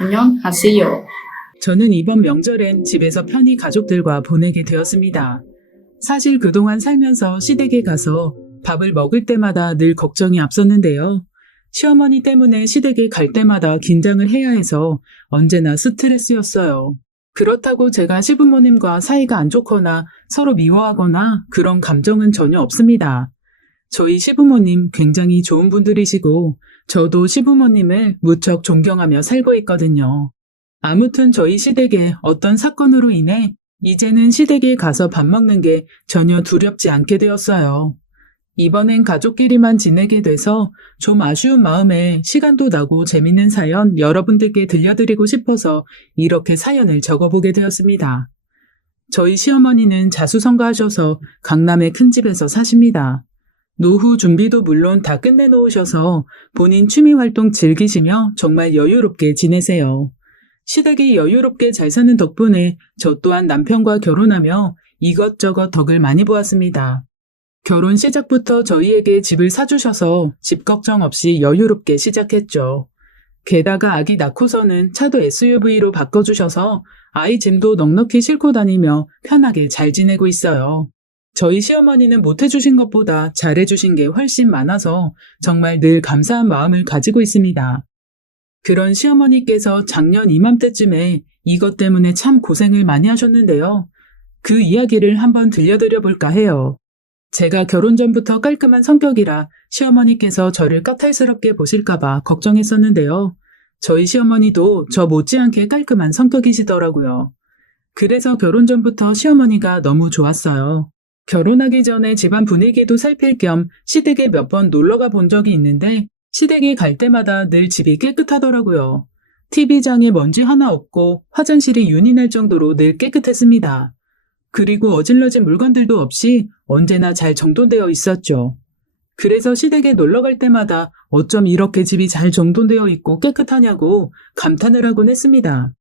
안녕하세요. 저는 이번 명절엔 집에서 편히 가족들과 보내게 되었습니다. 사실 그동안 살면서 시댁에 가서 밥을 먹을 때마다 늘 걱정이 앞섰는데요. 시어머니 때문에 시댁에 갈 때마다 긴장을 해야 해서 언제나 스트레스였어요. 그렇다고 제가 시부모님과 사이가 안 좋거나 서로 미워하거나 그런 감정은 전혀 없습니다. 저희 시부모님 굉장히 좋은 분들이시고 저도 시부모님을 무척 존경하며 살고 있거든요. 아무튼 저희 시댁에 어떤 사건으로 인해 이제는 시댁에 가서 밥 먹는 게 전혀 두렵지 않게 되었어요. 이번엔 가족끼리만 지내게 돼서 좀 아쉬운 마음에 시간도 나고 재밌는 사연 여러분들께 들려드리고 싶어서 이렇게 사연을 적어보게 되었습니다. 저희 시어머니는 자수성가하셔서 강남의 큰 집에서 사십니다. 노후 준비도 물론 다 끝내놓으셔서 본인 취미 활동 즐기시며 정말 여유롭게 지내세요. 시댁이 여유롭게 잘 사는 덕분에 저 또한 남편과 결혼하며 이것저것 덕을 많이 보았습니다. 결혼 시작부터 저희에게 집을 사주셔서 집 걱정 없이 여유롭게 시작했죠. 게다가 아기 낳고서는 차도 SUV로 바꿔주셔서 아이 짐도 넉넉히 싣고 다니며 편하게 잘 지내고 있어요. 저희 시어머니는 못해주신 것보다 잘해주신 게 훨씬 많아서 정말 늘 감사한 마음을 가지고 있습니다. 그런 시어머니께서 작년 이맘때쯤에 이것 때문에 참 고생을 많이 하셨는데요. 그 이야기를 한번 들려드려 볼까 해요. 제가 결혼 전부터 깔끔한 성격이라 시어머니께서 저를 까탈스럽게 보실까봐 걱정했었는데요. 저희 시어머니도 저 못지않게 깔끔한 성격이시더라고요. 그래서 결혼 전부터 시어머니가 너무 좋았어요. 결혼하기 전에 집안 분위기도 살필 겸 시댁에 몇 번 놀러가 본 적이 있는데 시댁에 갈 때마다 늘 집이 깨끗하더라고요. TV장에 먼지 하나 없고 화장실이 윤이 날 정도로 늘 깨끗했습니다. 그리고 어질러진 물건들도 없이 언제나 잘 정돈되어 있었죠. 그래서 시댁에 놀러 갈 때마다 어쩜 이렇게 집이 잘 정돈되어 있고 깨끗하냐고 감탄을 하곤 했습니다.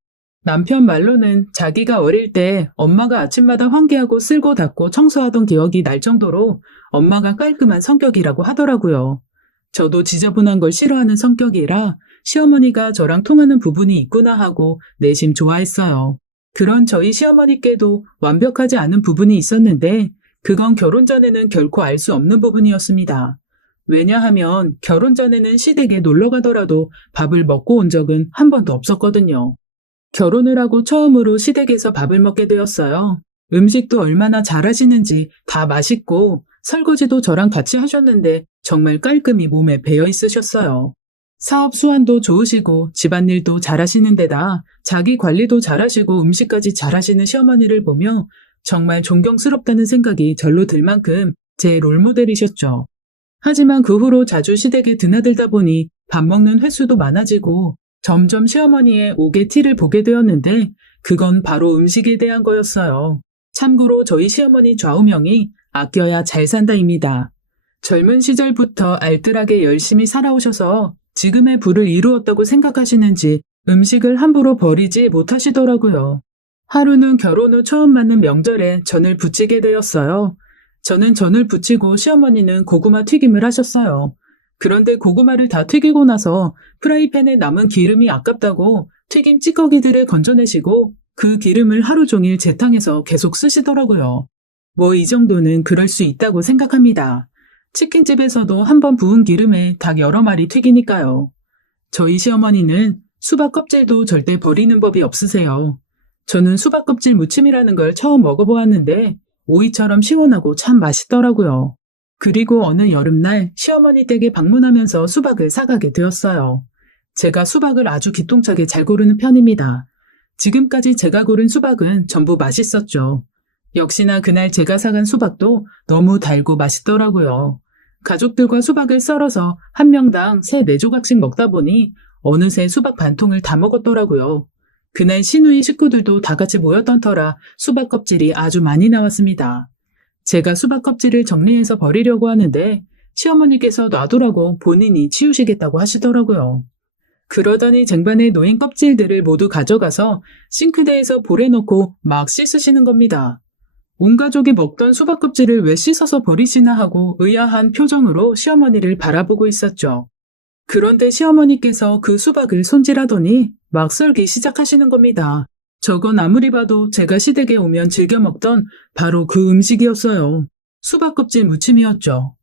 남편 말로는 자기가 어릴 때 엄마가 아침마다 환기하고 쓸고 닦고 청소하던 기억이 날 정도로 엄마가 깔끔한 성격이라고 하더라고요. 저도 지저분한 걸 싫어하는 성격이라 시어머니가 저랑 통하는 부분이 있구나 하고 내심 좋아했어요. 그런 저희 시어머니께도 완벽하지 않은 부분이 있었는데 그건 결혼 전에는 결코 알 수 없는 부분이었습니다. 왜냐하면 결혼 전에는 시댁에 놀러 가더라도 밥을 먹고 온 적은 한 번도 없었거든요. 결혼을 하고 처음으로 시댁에서 밥을 먹게 되었어요. 음식도 얼마나 잘하시는지 다 맛있고 설거지도 저랑 같이 하셨는데 정말 깔끔히 몸에 배어 있으셨어요. 사업 수완도 좋으시고 집안일도 잘하시는 데다 자기 관리도 잘하시고 음식까지 잘하시는 시어머니를 보며 정말 존경스럽다는 생각이 절로 들 만큼 제 롤모델이셨죠. 하지만 그 후로 자주 시댁에 드나들다 보니 밥 먹는 횟수도 많아지고 점점 시어머니의 옥의 티를 보게 되었는데 그건 바로 음식에 대한 거였어요. 참고로 저희 시어머니 좌우명이 아껴야 잘 산다입니다. 젊은 시절부터 알뜰하게 열심히 살아오셔서 지금의 부를 이루었다고 생각하시는지 음식을 함부로 버리지 못하시더라고요. 하루는 결혼 후 처음 맞는 명절에 전을 부치게 되었어요. 저는 전을 부치고 시어머니는 고구마 튀김을 하셨어요. 그런데 고구마를 다 튀기고 나서 프라이팬에 남은 기름이 아깝다고 튀김 찌꺼기들을 건져내시고 그 기름을 하루 종일 재탕해서 계속 쓰시더라고요. 뭐 이 정도는 그럴 수 있다고 생각합니다. 치킨집에서도 한 번 부은 기름에 닭 여러 마리 튀기니까요. 저희 시어머니는 수박 껍질도 절대 버리는 법이 없으세요. 저는 수박 껍질 무침이라는 걸 처음 먹어보았는데 오이처럼 시원하고 참 맛있더라고요. 그리고 어느 여름날 시어머니 댁에 방문하면서 수박을 사가게 되었어요. 제가 수박을 아주 기똥차게 잘 고르는 편입니다. 지금까지 제가 고른 수박은 전부 맛있었죠. 역시나 그날 제가 사간 수박도 너무 달고 맛있더라고요. 가족들과 수박을 썰어서 한 명당 3, 4조각씩 먹다 보니 어느새 수박 반통을 다 먹었더라고요. 그날 시누이 식구들도 다 같이 모였던 터라 수박 껍질이 아주 많이 나왔습니다. 제가 수박 껍질을 정리해서 버리려고 하는데 시어머니께서 놔두라고 본인이 치우시겠다고 하시더라고요. 그러더니 쟁반에 놓인 껍질들을 모두 가져가서 싱크대에서 볼에 넣고 막 씻으시는 겁니다. 온 가족이 먹던 수박 껍질을 왜 씻어서 버리시나 하고 의아한 표정으로 시어머니를 바라보고 있었죠. 그런데 시어머니께서 그 수박을 손질하더니 막 썰기 시작하시는 겁니다. 저건 아무리 봐도 제가 시댁에 오면 즐겨 먹던 바로 그 음식이었어요. 수박 껍질 무침이었죠.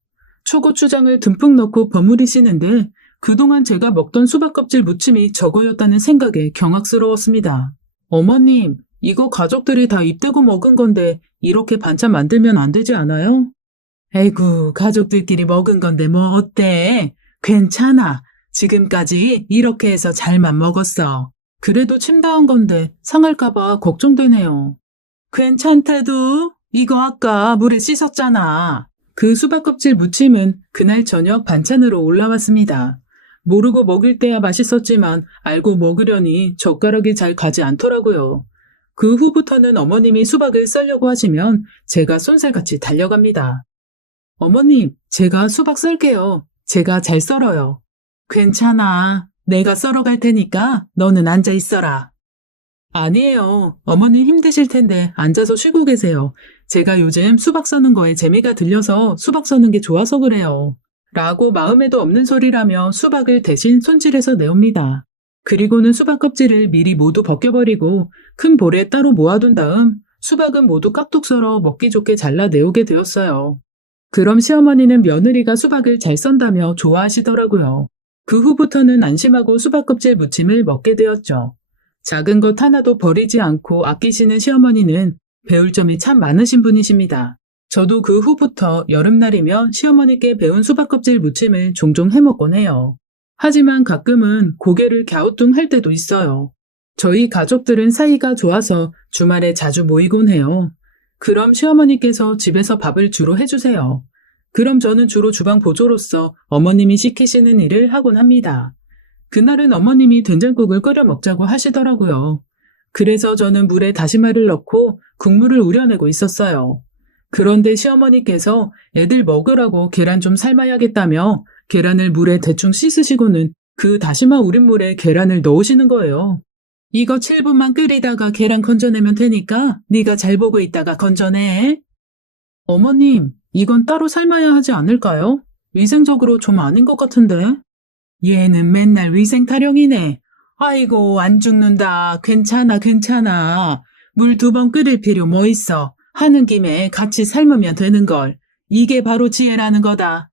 초고추장을 듬뿍 넣고 버무리시는데 그동안 제가 먹던 수박 껍질 무침이 저거였다는 생각에 경악스러웠습니다. 어머님, 이거 가족들이 다 입대고 먹은 건데 이렇게 반찬 만들면 안 되지 않아요? 에이구, 가족들끼리 먹은 건데 뭐 어때? 괜찮아. 지금까지 이렇게 해서 잘만 먹었어. 그래도 침다운 건데 상할까봐 걱정되네요. 괜찮대도? 이거 아까 물에 씻었잖아. 그 수박 껍질 무침은 그날 저녁 반찬으로 올라왔습니다. 모르고 먹을 때야 맛있었지만 알고 먹으려니 젓가락이 잘 가지 않더라고요. 그 후부터는 어머님이 수박을 썰려고 하시면 제가 쏜살같이 달려갑니다. 어머님, 제가 수박 썰게요. 제가 잘 썰어요. 괜찮아. 내가 썰어 갈 테니까 너는 앉아 있어라. 아니에요. 어머님 힘드실 텐데 앉아서 쉬고 계세요. 제가 요즘 수박 써는 거에 재미가 들려서 수박 써는 게 좋아서 그래요. 라고 마음에도 없는 소리라며 수박을 대신 손질해서 내옵니다. 그리고는 수박 껍질을 미리 모두 벗겨버리고 큰 볼에 따로 모아둔 다음 수박은 모두 깍둑 썰어 먹기 좋게 잘라 내오게 되었어요. 그럼 시어머니는 며느리가 수박을 잘 썬다며 좋아하시더라고요. 그 후부터는 안심하고 수박 껍질 무침을 먹게 되었죠. 작은 것 하나도 버리지 않고 아끼시는 시어머니는 배울 점이 참 많으신 분이십니다. 저도 그 후부터 여름날이면 시어머니께 배운 수박 껍질 무침을 종종 해먹곤 해요. 하지만 가끔은 고개를 갸우뚱할 때도 있어요. 저희 가족들은 사이가 좋아서 주말에 자주 모이곤 해요. 그럼 시어머니께서 집에서 밥을 주로 해주세요. 그럼 저는 주로 주방 보조로서 어머님이 시키시는 일을 하곤 합니다. 그날은 어머님이 된장국을 끓여 먹자고 하시더라고요. 그래서 저는 물에 다시마를 넣고 국물을 우려내고 있었어요. 그런데 시어머니께서 애들 먹으라고 계란 좀 삶아야겠다며 계란을 물에 대충 씻으시고는 그 다시마 우린 물에 계란을 넣으시는 거예요. 이거 7분만 끓이다가 계란 건져내면 되니까 네가 잘 보고 있다가 건져내. 어머님, 이건 따로 삶아야 하지 않을까요? 위생적으로 좀 아닌 것 같은데. 얘는 맨날 위생 타령이네. 아이고, 안 죽는다. 괜찮아, 괜찮아. 물 2번 끓일 필요 뭐 있어. 하는 김에 같이 삶으면 되는걸. 이게 바로 지혜라는 거다.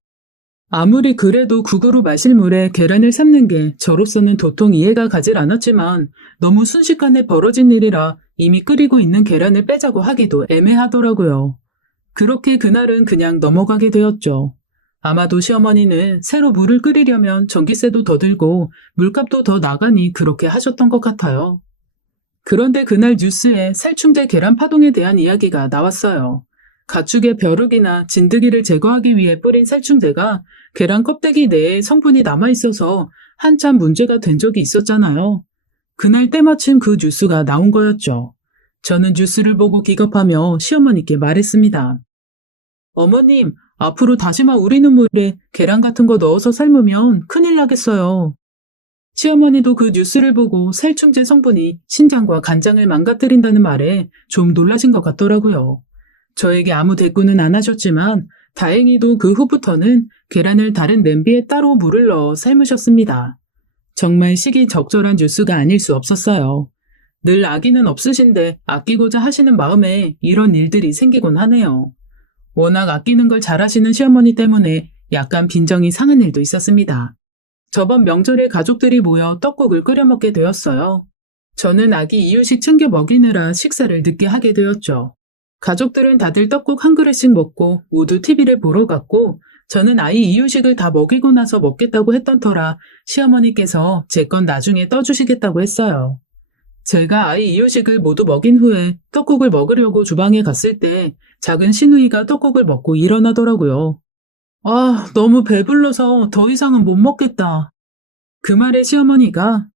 아무리 그래도 국으로 마실 물에 계란을 삶는 게 저로서는 도통 이해가 가질 않았지만 너무 순식간에 벌어진 일이라 이미 끓이고 있는 계란을 빼자고 하기도 애매하더라고요. 그렇게 그날은 그냥 넘어가게 되었죠. 아마도 시어머니는 새로 물을 끓이려면 전기세도 더 들고 물값도 더 나가니 그렇게 하셨던 것 같아요. 그런데 그날 뉴스에 살충제 계란 파동에 대한 이야기가 나왔어요. 가축의 벼룩이나 진드기를 제거하기 위해 뿌린 살충제가 계란 껍데기 내에 성분이 남아있어서 한참 문제가 된 적이 있었잖아요. 그날 때마침 그 뉴스가 나온 거였죠. 저는 뉴스를 보고 기겁하며 시어머니께 말했습니다. 어머님, 앞으로 다시마 우리는 물에 계란 같은 거 넣어서 삶으면 큰일 나겠어요. 시어머니도 그 뉴스를 보고 살충제 성분이 신장과 간장을 망가뜨린다는 말에 좀 놀라신 것 같더라고요. 저에게 아무 대꾸는 안 하셨지만 다행히도 그 후부터는 계란을 다른 냄비에 따로 물을 넣어 삶으셨습니다. 정말 시기적절한 뉴스가 아닐 수 없었어요. 늘 아기는 없으신데 아끼고자 하시는 마음에 이런 일들이 생기곤 하네요. 워낙 아끼는 걸 잘하시는 시어머니 때문에 약간 빈정이 상한 일도 있었습니다. 저번 명절에 가족들이 모여 떡국을 끓여 먹게 되었어요. 저는 아기 이유식 챙겨 먹이느라 식사를 늦게 하게 되었죠. 가족들은 다들 떡국 한 그릇씩 먹고 모두 TV를 보러 갔고 저는 아이 이유식을 다 먹이고 나서 먹겠다고 했던 터라 시어머니께서 제 건 나중에 떠주시겠다고 했어요. 제가 아이 이유식을 모두 먹인 후에 떡국을 먹으려고 주방에 갔을 때 작은 시누이가 떡국을 먹고 일어나더라고요. 아, 너무 배불러서 더 이상은 못 먹겠다. 그 말에 시어머니가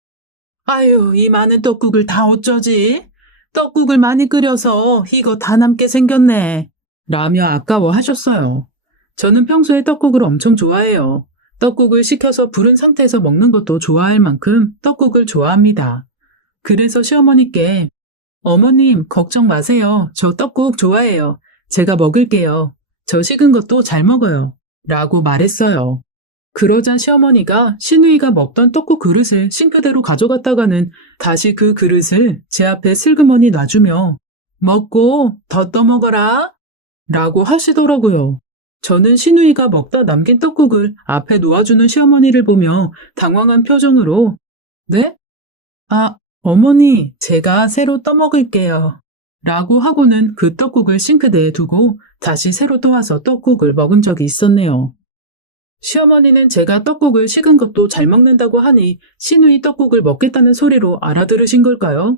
아유, 이 많은 떡국을 다 어쩌지? 떡국을 많이 끓여서 이거 다 남게 생겼네. 라며 아까워하셨어요. 저는 평소에 떡국을 엄청 좋아해요. 떡국을 식혀서 부른 상태에서 먹는 것도 좋아할 만큼 떡국을 좋아합니다. 그래서 시어머니께 어머님 걱정 마세요. 저 떡국 좋아해요. 제가 먹을게요. 저 식은 것도 잘 먹어요. 라고 말했어요. 그러자 시어머니가 시누이가 먹던 떡국 그릇을 싱크대로 가져갔다가는 다시 그 그릇을 제 앞에 슬그머니 놔주며 먹고 더 떠먹어라 라고 하시더라고요. 저는 시누이가 먹다 남긴 떡국을 앞에 놓아주는 시어머니를 보며 당황한 표정으로 네? 아, 어머니, 제가 새로 떠먹을게요. 라고 하고는 그 떡국을 싱크대에 두고 다시 새로 떠와서 떡국을 먹은 적이 있었네요. 시어머니는 제가 떡국을 식은 것도 잘 먹는다고 하니 시누이 떡국을 먹겠다는 소리로 알아들으신 걸까요?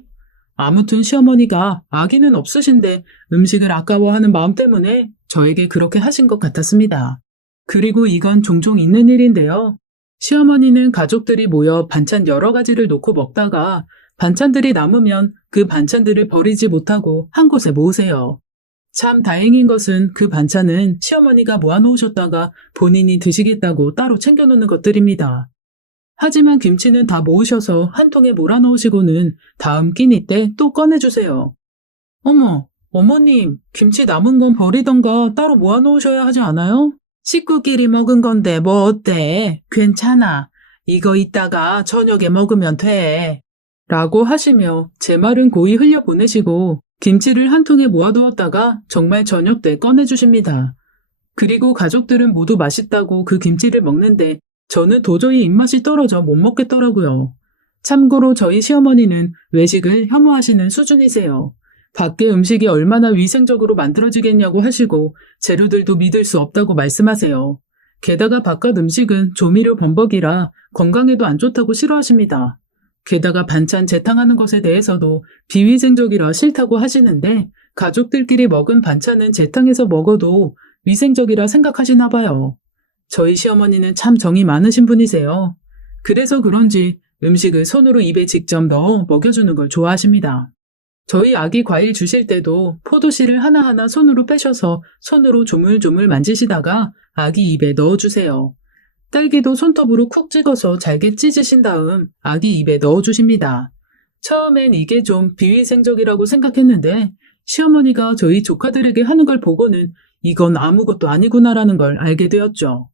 아무튼 시어머니가 아기는 없으신데 음식을 아까워하는 마음 때문에 저에게 그렇게 하신 것 같았습니다. 그리고 이건 종종 있는 일인데요. 시어머니는 가족들이 모여 반찬 여러 가지를 놓고 먹다가 반찬들이 남으면 그 반찬들을 버리지 못하고 한 곳에 모으세요. 참 다행인 것은 그 반찬은 시어머니가 모아놓으셨다가 본인이 드시겠다고 따로 챙겨놓는 것들입니다. 하지만 김치는 다 모으셔서 한 통에 몰아넣으시고는 다음 끼니 때 또 꺼내주세요. 어머, 어머님, 김치 남은 건 버리던가 따로 모아놓으셔야 하지 않아요? 식구끼리 먹은 건데 뭐 어때? 괜찮아. 이거 이따가 저녁에 먹으면 돼. 라고 하시며 제 말은 고이 흘려보내시고 김치를 한 통에 모아두었다가 정말 저녁 때 꺼내주십니다. 그리고 가족들은 모두 맛있다고 그 김치를 먹는데 저는 도저히 입맛이 떨어져 못 먹겠더라고요. 참고로 저희 시어머니는 외식을 혐오하시는 수준이세요. 밖에 음식이 얼마나 위생적으로 만들어지겠냐고 하시고 재료들도 믿을 수 없다고 말씀하세요. 게다가 바깥 음식은 조미료 범벅이라 건강에도 안 좋다고 싫어하십니다. 게다가 반찬 재탕하는 것에 대해서도 비위생적이라 싫다고 하시는데 가족들끼리 먹은 반찬은 재탕해서 먹어도 위생적이라 생각하시나 봐요. 저희 시어머니는 참 정이 많으신 분이세요. 그래서 그런지 음식을 손으로 입에 직접 넣어 먹여주는 걸 좋아하십니다. 저희 아기 과일 주실 때도 포도씨를 하나하나 손으로 빼셔서 손으로 조물조물 만지시다가 아기 입에 넣어주세요. 딸기도 손톱으로 쿡 찍어서 잘게 찢으신 다음 아기 입에 넣어주십니다. 처음엔 이게 좀 비위생적이라고 생각했는데 시어머니가 저희 조카들에게 하는 걸 보고는 이건 아무것도 아니구나라는 걸 알게 되었죠.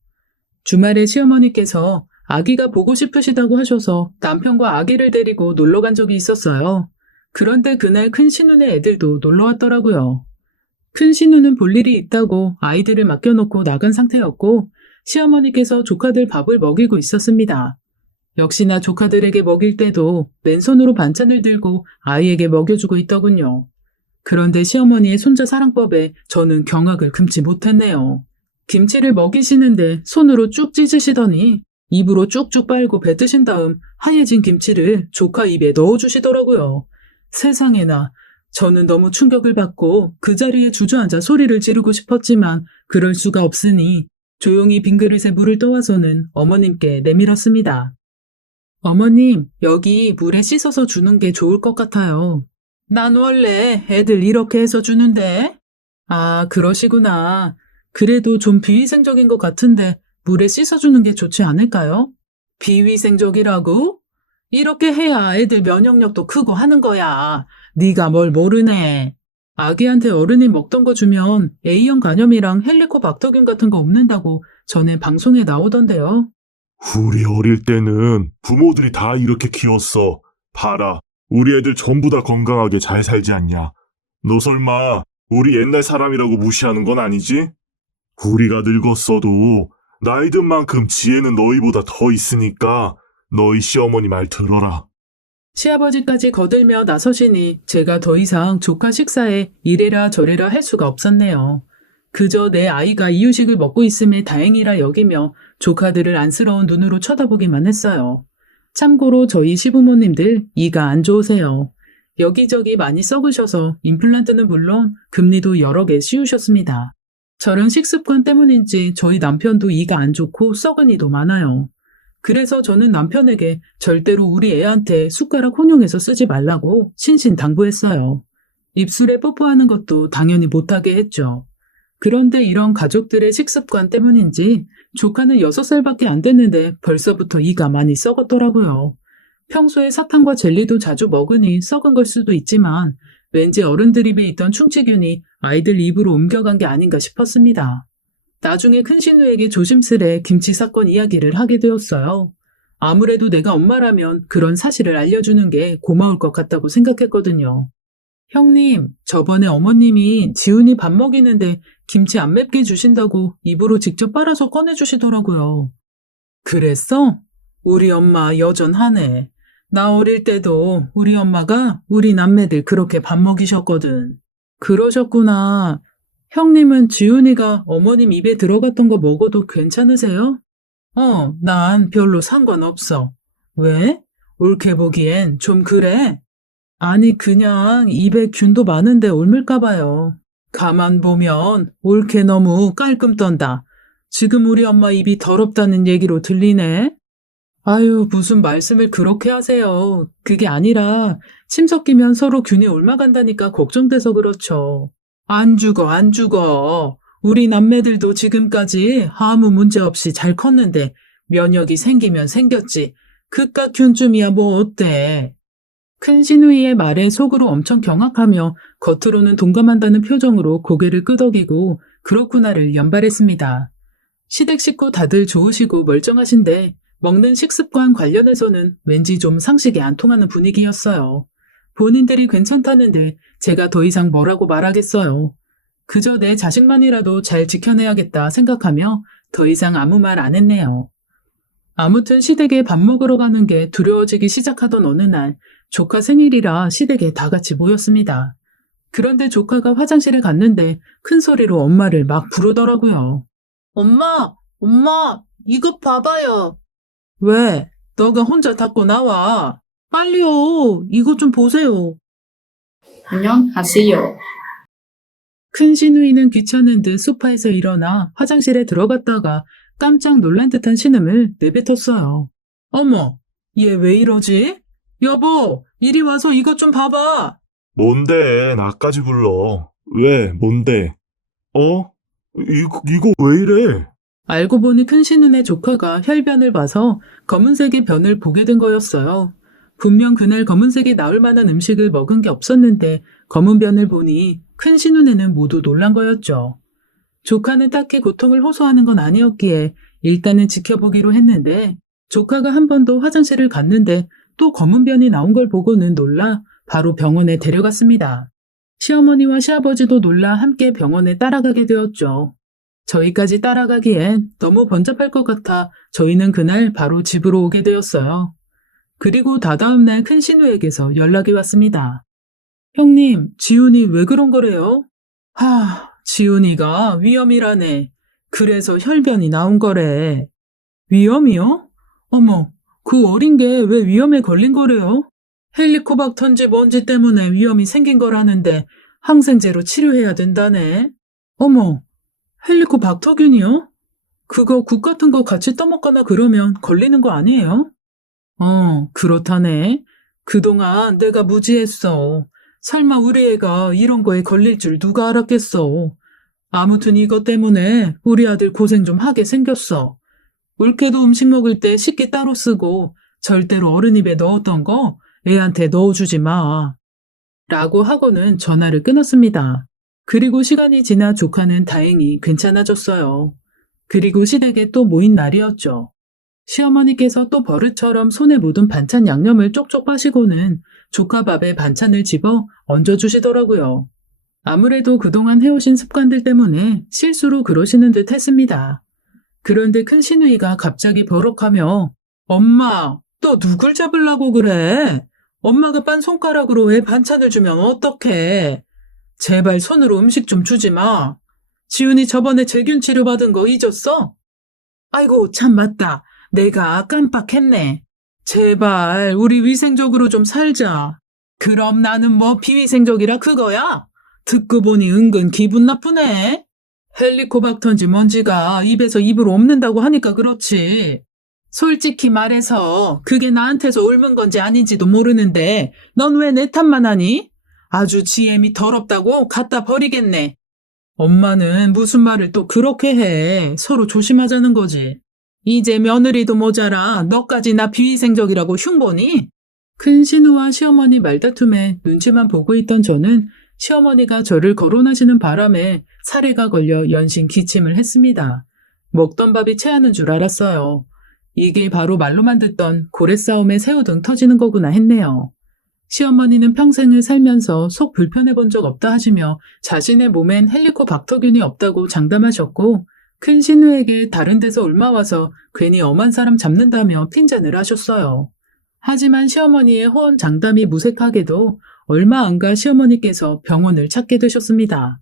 주말에 시어머니께서 아기가 보고 싶으시다고 하셔서 남편과 아기를 데리고 놀러 간 적이 있었어요. 그런데 그날 큰 신우네 애들도 놀러 왔더라고요. 큰 신우는 볼 일이 있다고 아이들을 맡겨놓고 나간 상태였고 시어머니께서 조카들 밥을 먹이고 있었습니다. 역시나 조카들에게 먹일 때도 맨손으로 반찬을 들고 아이에게 먹여주고 있더군요. 그런데 시어머니의 손자 사랑법에 저는 경악을 금치 못했네요. 김치를 먹이시는데 손으로 쭉 찢으시더니 입으로 쭉쭉 빨고 뱉으신 다음 하얘진 김치를 조카 입에 넣어주시더라고요. 세상에나, 저는 너무 충격을 받고 그 자리에 주저앉아 소리를 지르고 싶었지만 그럴 수가 없으니 조용히 빈 그릇에 물을 떠와서는 어머님께 내밀었습니다. 어머님, 여기 물에 씻어서 주는 게 좋을 것 같아요. 난 원래 애들 이렇게 해서 주는데. 아, 그러시구나. 그래도 좀 비위생적인 것 같은데 물에 씻어주는 게 좋지 않을까요? 비위생적이라고? 이렇게 해야 애들 면역력도 크고 하는 거야. 네가 뭘 모르네. 아기한테 어른이 먹던 거 주면 A형 간염이랑 헬리코박터균 같은 거 없는다고 전에 방송에 나오던데요. 우리 어릴 때는 부모들이 다 이렇게 키웠어. 봐라, 우리 애들 전부 다 건강하게 잘 살지 않냐. 너 설마 우리 옛날 사람이라고 무시하는 건 아니지? 우리가 늙었어도 나이 든 만큼 지혜는 너희보다 더 있으니까 너희 시어머니 말 들어라. 시아버지까지 거들며 나서시니 제가 더 이상 조카 식사에 이래라 저래라 할 수가 없었네요. 그저 내 아이가 이유식을 먹고 있음에 다행이라 여기며 조카들을 안쓰러운 눈으로 쳐다보기만 했어요. 참고로 저희 시부모님들 이가 안 좋으세요. 여기저기 많이 썩으셔서 임플란트는 물론 금리도 여러 개 씌우셨습니다. 저런 식습관 때문인지 저희 남편도 이가 안 좋고 썩은 이도 많아요. 그래서 저는 남편에게 절대로 우리 애한테 숟가락 혼용해서 쓰지 말라고 신신당부했어요. 입술에 뽀뽀하는 것도 당연히 못하게 했죠. 그런데 이런 가족들의 식습관 때문인지 조카는 6살밖에 안 됐는데 벌써부터 이가 많이 썩었더라고요. 평소에 사탕과 젤리도 자주 먹으니 썩은 걸 수도 있지만 왠지 어른들 입에 있던 충치균이 아이들 입으로 옮겨간 게 아닌가 싶었습니다. 나중에 큰신우에게 조심스레 김치 사건 이야기를 하게 되었어요. 아무래도 내가 엄마라면 그런 사실을 알려주는 게 고마울 것 같다고 생각했거든요. 형님, 저번에 어머님이 지훈이 밥 먹이는데 김치 안 맵게 주신다고 입으로 직접 빨아서 꺼내주시더라고요. 그랬어? 우리 엄마 여전하네. 나 어릴 때도 우리 엄마가 우리 남매들 그렇게 밥 먹이셨거든. 그러셨구나. 형님은 지훈이가 어머님 입에 들어갔던 거 먹어도 괜찮으세요? 난 별로 상관없어. 왜? 옳게 보기엔 좀 그래? 아니, 그냥 입에 균도 많은데 옮을까 봐요. 가만 보면 옳게 너무 깔끔 떤다. 지금 우리 엄마 입이 더럽다는 얘기로 들리네? 아유, 무슨 말씀을 그렇게 하세요. 그게 아니라 침 섞이면 서로 균이 옮아간다니까 걱정돼서 그렇죠. 안 죽어, 안 죽어. 우리 남매들도 지금까지 아무 문제 없이 잘 컸는데 면역이 생기면 생겼지. 그깟 균쯤이야 뭐 어때? 큰 신우이의 말에 속으로 엄청 경악하며 겉으로는 동감한다는 표정으로 고개를 끄덕이고 그렇구나를 연발했습니다. 시댁 식구 다들 좋으시고 멀쩡하신데 먹는 식습관 관련해서는 왠지 좀 상식이 안 통하는 분위기였어요. 본인들이 괜찮다는데 제가 더 이상 뭐라고 말하겠어요. 그저 내 자식만이라도 잘 지켜내야겠다 생각하며 더 이상 아무 말 안 했네요. 아무튼 시댁에 밥 먹으러 가는 게 두려워지기 시작하던 어느 날 조카 생일이라 시댁에 다 같이 모였습니다. 그런데 조카가 화장실에 갔는데 큰 소리로 엄마를 막 부르더라고요. 엄마, 이것 봐봐요. 왜? 너가 혼자 닦고 나와. 빨리요. 이것 좀 보세요. 안녕하세요. 큰 신우이는 귀찮은 듯 소파에서 일어나 화장실에 들어갔다가 깜짝 놀란 듯한 신음을 내뱉었어요. 어머, 얘 왜 이러지? 여보, 이리 와서 이것 좀 봐봐. 뭔데, 나까지 불러. 왜, 뭔데? 이거 왜 이래? 알고 보니 큰 신우네 조카가 혈변을 봐서 검은색의 변을 보게 된 거였어요. 분명 그날 검은색이 나올 만한 음식을 먹은 게 없었는데 검은 변을 보니 큰 신우네는 모두 놀란 거였죠. 조카는 딱히 고통을 호소하는 건 아니었기에 일단은 지켜보기로 했는데 조카가 한 번 더 화장실을 갔는데 또 검은 변이 나온 걸 보고는 놀라 바로 병원에 데려갔습니다. 시어머니와 시아버지도 놀라 함께 병원에 따라가게 되었죠. 저희까지 따라가기엔 너무 번잡할 것 같아 저희는 그날 바로 집으로 오게 되었어요. 그리고 다다음 날 큰 신우에게서 연락이 왔습니다. 형님, 지훈이 왜 그런 거래요? 지훈이가 위염이라네. 그래서 혈변이 나온 거래. 위염이요? 어머, 그 어린 게 왜 위염에 걸린 거래요? 헬리코박터인지 뭔지 때문에 위염이 생긴 거라는데 항생제로 치료해야 된다네. 어머, 헬리코박터균이요? 그거 국 같은 거 같이 떠먹거나 그러면 걸리는 거 아니에요? 그렇다네. 그동안 내가 무지했어. 설마 우리 애가 이런 거에 걸릴 줄 누가 알았겠어. 아무튼 이것 때문에 우리 아들 고생 좀 하게 생겼어. 올케도 음식 먹을 때 식기 따로 쓰고 절대로 어른 입에 넣었던 거 애한테 넣어주지 마. 라고 하고는 전화를 끊었습니다. 그리고 시간이 지나 조카는 다행히 괜찮아졌어요. 그리고 시댁에 또 모인 날이었죠. 시어머니께서 또 버릇처럼 손에 묻은 반찬 양념을 쪽쪽 빠시고는 조카 밥에 반찬을 집어 얹어주시더라고요. 아무래도 그동안 해오신 습관들 때문에 실수로 그러시는 듯 했습니다. 그런데 큰 신우이가 갑자기 버럭하며 엄마, 또 누굴 잡으려고 그래? 엄마가 빤 손가락으로 애 반찬을 주면 어떡해? 제발 손으로 음식 좀 주지 마. 지훈이 저번에 제균 치료 받은 거 잊었어? 아이고, 참 맞다. 내가 깜빡했네. 제발 우리 위생적으로 좀 살자. 그럼 나는 뭐 비위생적이라 그거야? 듣고 보니 은근 기분 나쁘네. 헬리코박터인지 뭔지가 입에서 입으로 옮는다고 하니까 그렇지. 솔직히 말해서 그게 나한테서 옮은 건지 아닌지도 모르는데 넌 왜 내 탓만 하니? 아주 지엠이 더럽다고 갖다 버리겠네. 엄마는 무슨 말을 또 그렇게 해. 서로 조심하자는 거지. 이제 며느리도 모자라 너까지 나 비위생적이라고 흉보니? 큰 신우와 시어머니 말다툼에 눈치만 보고 있던 저는 시어머니가 저를 거론하시는 바람에 살해가 걸려 연신 기침을 했습니다. 먹던 밥이 체하는 줄 알았어요. 이게 바로 말로만 듣던 고래 싸움에 새우등 터지는 거구나 했네요. 시어머니는 평생을 살면서 속 불편해 본 적 없다 하시며 자신의 몸엔 헬리코박터균이 없다고 장담하셨고 큰 신우에게 다른 데서 옮아와서 괜히 엄한 사람 잡는다며 핀잔을 하셨어요. 하지만 시어머니의 호언 장담이 무색하게도 얼마 안 가 시어머니께서 병원을 찾게 되셨습니다.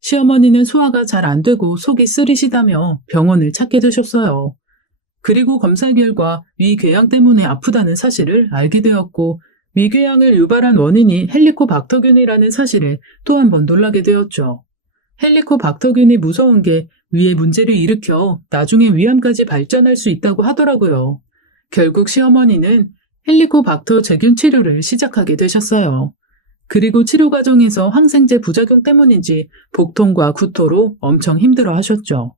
시어머니는 소화가 잘 안 되고 속이 쓰리시다며 병원을 찾게 되셨어요. 그리고 검사 결과 위궤양 때문에 아프다는 사실을 알게 되었고 위궤양을 유발한 원인이 헬리코박터균이라는 사실에 또 한 번 놀라게 되었죠. 헬리코박터균이 무서운 게 위에 문제를 일으켜 나중에 위암까지 발전할 수 있다고 하더라고요. 결국 시어머니는 헬리코박터 제균 치료를 시작하게 되셨어요. 그리고 치료 과정에서 항생제 부작용 때문인지 복통과 구토로 엄청 힘들어 하셨죠.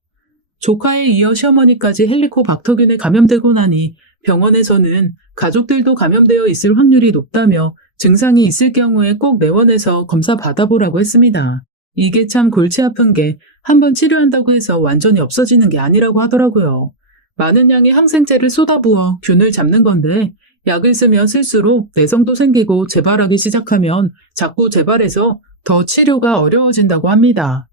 조카에 이어 시어머니까지 헬리코박터균에 감염되고 나니 병원에서는 가족들도 감염되어 있을 확률이 높다며 증상이 있을 경우에 꼭 내원해서 검사 받아보라고 했습니다. 이게 참 골치 아픈 게 한번 치료한다고 해서 완전히 없어지는 게 아니라고 하더라고요. 많은 양의 항생제를 쏟아부어 균을 잡는 건데 약을 쓰면 쓸수록 내성도 생기고 재발하기 시작하면 자꾸 재발해서 더 치료가 어려워진다고 합니다.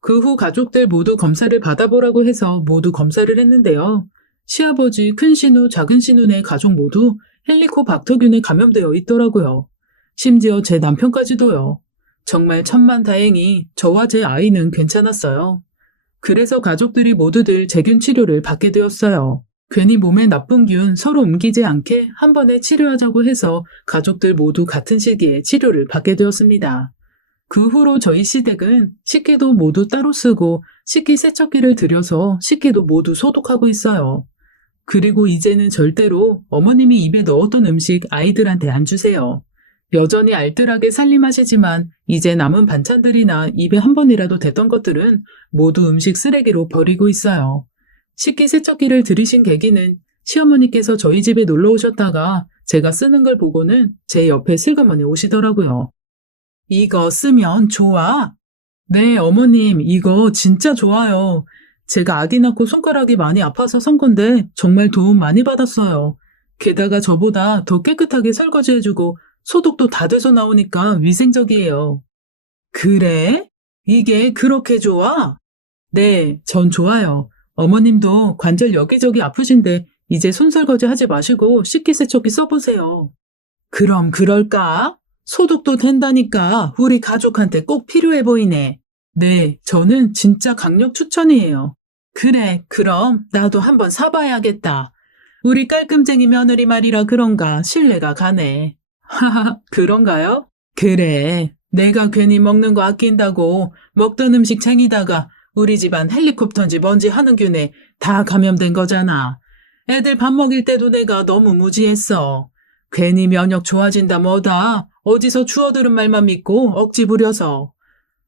그 후 가족들 모두 검사를 받아보라고 해서 모두 검사를 했는데요. 시아버지, 큰신우, 작은신우네 가족 모두 헬리코박터균에 감염되어 있더라고요. 심지어 제 남편까지도요. 정말 천만다행히 저와 제 아이는 괜찮았어요. 그래서 가족들이 모두들 제균 치료를 받게 되었어요. 괜히 몸에 나쁜 균 서로 옮기지 않게 한 번에 치료하자고 해서 가족들 모두 같은 시기에 치료를 받게 되었습니다. 그 후로 저희 시댁은 식기도 모두 따로 쓰고 식기세척기를 들여서 식기도 모두 소독하고 있어요. 그리고 이제는 절대로 어머님이 입에 넣었던 음식 아이들한테 안 주세요. 여전히 알뜰하게 살림하시지만 이제 남은 반찬들이나 입에 한 번이라도 댔던 것들은 모두 음식 쓰레기로 버리고 있어요. 식기세척기를 들이신 계기는 시어머니께서 저희 집에 놀러 오셨다가 제가 쓰는 걸 보고는 제 옆에 슬그머니 오시더라고요. 이거 쓰면 좋아? 네, 어머님, 이거 진짜 좋아요. 제가 아기 낳고 손가락이 많이 아파서 산 건데 정말 도움 많이 받았어요. 게다가 저보다 더 깨끗하게 설거지해주고 소독도 다 돼서 나오니까 위생적이에요. 그래? 이게 그렇게 좋아? 네, 전 좋아요. 어머님도 관절 여기저기 아프신데 이제 손설거지 하지 마시고 식기세척기 써보세요. 그럼 그럴까? 소독도 된다니까 우리 가족한테 꼭 필요해 보이네. 네, 저는 진짜 강력 추천이에요. 그래, 그럼 나도 한번 사봐야겠다. 우리 깔끔쟁이 며느리 말이라 그런가 신뢰가 가네. 하하, 그런가요? 그래, 내가 괜히 먹는 거 아낀다고 먹던 음식 챙이다가 우리 집안 헬리콥터인지 뭔지 하는 균에 다 감염된 거잖아. 애들 밥 먹일 때도 내가 너무 무지했어. 괜히 면역 좋아진다 뭐다. 어디서 주워들은 말만 믿고 억지 부려서.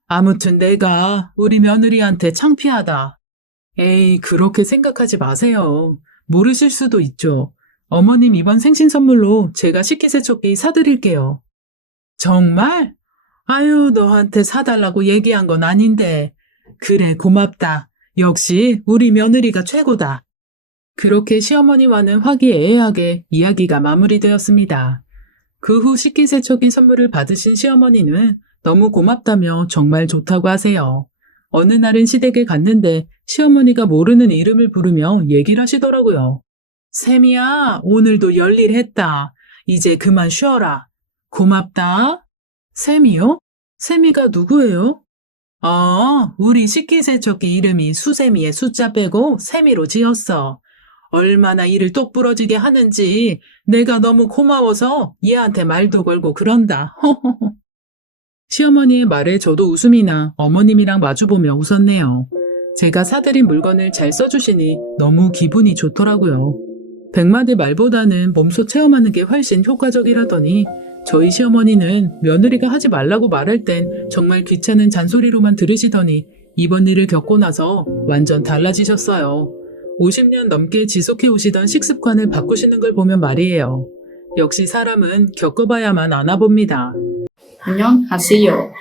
아무튼 내가 우리 며느리한테 창피하다. 에이, 그렇게 생각하지 마세요. 모르실 수도 있죠. 어머님 이번 생신 선물로 제가 식기세척기 사드릴게요. 정말? 아유, 너한테 사달라고 얘기한 건 아닌데. 그래, 고맙다. 역시 우리 며느리가 최고다. 그렇게 시어머니와는 화기애애하게 이야기가 마무리되었습니다. 그 후 식기세척기 선물을 받으신 시어머니는 너무 고맙다며 정말 좋다고 하세요. 어느 날은 시댁에 갔는데 시어머니가 모르는 이름을 부르며 얘기를 하시더라고요. 샘이야, 오늘도 열일했다. 이제 그만 쉬어라. 고맙다. 샘이요? 샘이가 누구예요? 우리 식기세척기 이름이 수세미의 숫자 빼고 세미로 지었어. 얼마나 일을 똑부러지게 하는지 내가 너무 고마워서 얘한테 말도 걸고 그런다. 시어머니의 말에 저도 웃음이 나 어머님이랑 마주보며 웃었네요. 제가 사드린 물건을 잘 써주시니 너무 기분이 좋더라고요. 100마디 말보다는 몸소 체험하는 게 훨씬 효과적이라더니 저희 시어머니는 며느리가 하지 말라고 말할 땐 정말 귀찮은 잔소리로만 들으시더니 이번 일을 겪고 나서 완전 달라지셨어요. 50년 넘게 지속해 오시던 식습관을 바꾸시는 걸 보면 말이에요. 역시 사람은 겪어봐야만 아나 봅니다. 안녕하세요.